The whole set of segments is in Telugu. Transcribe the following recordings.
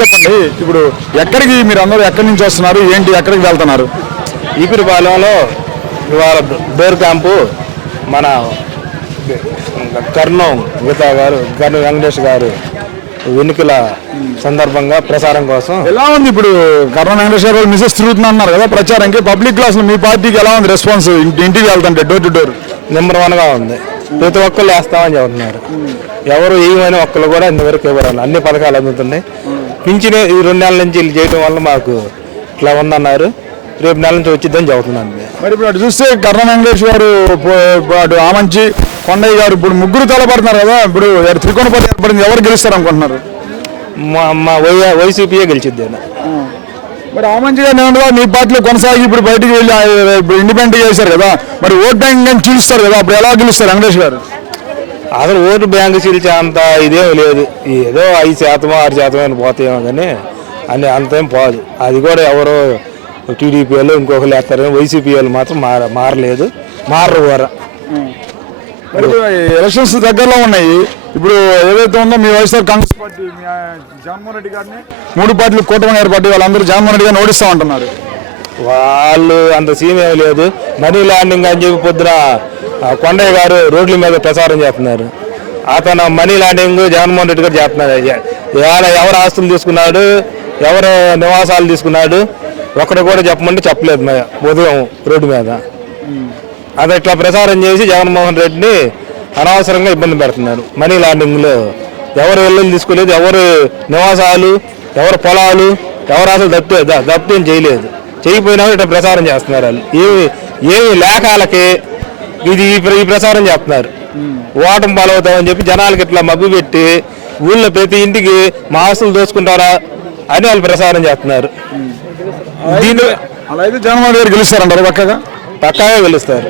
చెప్పండి, ఇప్పుడు ఎక్కడికి మీరు అందరూ ఎక్కడి నుంచి వస్తున్నారు, ఏంటి, ఎక్కడికి వెళ్తున్నారు? ఈపిరిపాలెంలో ఇవాళ డోర్ క్యాంపు మన కర్ణం గీతా గారు, కర్ణం వెంకటేష్ గారు ఎన్నికల సందర్భంగా ప్రచారం కోసం. ఎలా ఉంది ఇప్పుడు కర్ణం వెంకటేష్ గారు మిసెస్ తిరుగుతున్నా అన్నారు కదా ప్రచారానికి, పబ్లిక్ క్లాస్ మీ పార్టీకి ఎలా ఉంది రెస్పాన్స్? ఇంటికి వెళ్తుంటే డోర్ టు డోర్ నెంబర్ 1గా ఉంది. ప్రతి ఒక్కళ్ళు వేస్తామని చెబుతున్నారు. ఎవరు ఏమైనా ఒక్కళ్ళు కూడా ఇంతవరకు ఇవ్వరు. అన్ని పథకాలు అందుతున్నాయి. పింఛన్ ఈ 2 నెలల నుంచి వీళ్ళు చేయడం వల్ల మాకు ఇట్లా ఉందన్నారు. రేపు నెల నుంచి వచ్చిద్దని చెబుతున్నాను. మరి ఇప్పుడు అటు చూస్తే కర్ణం వెంకటేష్ గారు, అటు ఆమంచి కొండయ్య గారు ఇప్పుడు ముగ్గురు తలపడుతున్నారు కదా. ఇప్పుడు త్రికోణ పోటీ ఏర్పడింది, ఎవరు గెలుస్తారు అనుకుంటున్నారు? మా వైసీపీయే గెలిచిద్ది. మరి ఆమంచి గారు ఏమన్నా మీ పార్టీలో కొనసాగి ఇప్పుడు బయటికి వెళ్ళి ఇప్పుడు ఇండిపెండెంట్ చేశారు కదా, మరి ఓట్ బ్యాంక్ కానీ చీలుస్తారు కదా, అప్పుడు ఎలా గెలుస్తారు వెంకటేష్ గారు? అసలు ఓటు బ్యాంకు చీల్చే అంత ఇదేం లేదు. ఏదో 5% 6% పోతాయేమో కానీ అని అంతేం పోదు. అది కూడా ఎవరో టీడీపీ వాళ్ళు ఇంకొకరు వేస్తారు. వైసీపీ వాళ్ళు మాత్రం మారలేదు, మారరు కూడా. ఎలక్షన్స్ దగ్గరలో ఉన్నాయి. ఇప్పుడు ఏదైతే ఉందో మీ వైఎస్ఆర్ కాంగ్రెస్ పార్టీ జగన్మోహన్ రెడ్డి గారిని 3 పార్టీలు కూటమి ఏర్పాటు వాళ్ళందరూ జగన్మోహన్ రెడ్డి గారిని ఓడిస్తామంటున్నారు. వాళ్ళు అంత సీన్ ఏమి లేదు. మనీ ల్యాండింగ్ అని చెప్పి పొద్దున కొండయ్య గారు రోడ్ల మీద ప్రచారం చేస్తున్నారు. అతను మనీ ల్యాండింగ్ జగన్మోహన్ రెడ్డి గారు చేస్తున్నారు. ఎవరు ఆస్తులు తీసుకున్నాడు, ఎవరు నివాసాలు తీసుకున్నాడు ఒక్కడు కూడా చెప్పమంటే చెప్పలేదు. ఉదయం రోడ్డు మీద అది ఇట్లా ప్రచారం చేసి జగన్మోహన్ రెడ్డిని అనవసరంగా ఇబ్బంది పెడుతున్నారు. మనీ ల్యాండింగ్లో ఎవరు ఇళ్ళు తీసుకోలేదు, ఎవరు నివాసాలు, ఎవరు పొలాలు, ఎవరు అసలు దప్తం చేయలేదు. చేయకపోయినా ఇట్లా ప్రచారం చేస్తున్నారు. వాళ్ళు ఏమి లేఖలకి ఈ ప్రచారం చేస్తున్నారు. ఓటమి పాలవుతామని చెప్పి జనాలకి ఇట్లా మబ్బు పెట్టి ఊళ్ళో ప్రతి ఇంటికి మా ఆస్తులు దోచుకుంటారా అని వాళ్ళు ప్రచారం చేస్తున్నారు. దీన్ని అలాగే జగన్మోహన్ రెడ్డి గారు గెలుస్తారంటారు? పక్కగా గెలుస్తారు.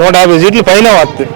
150 సీట్లు పైన వస్తాయి.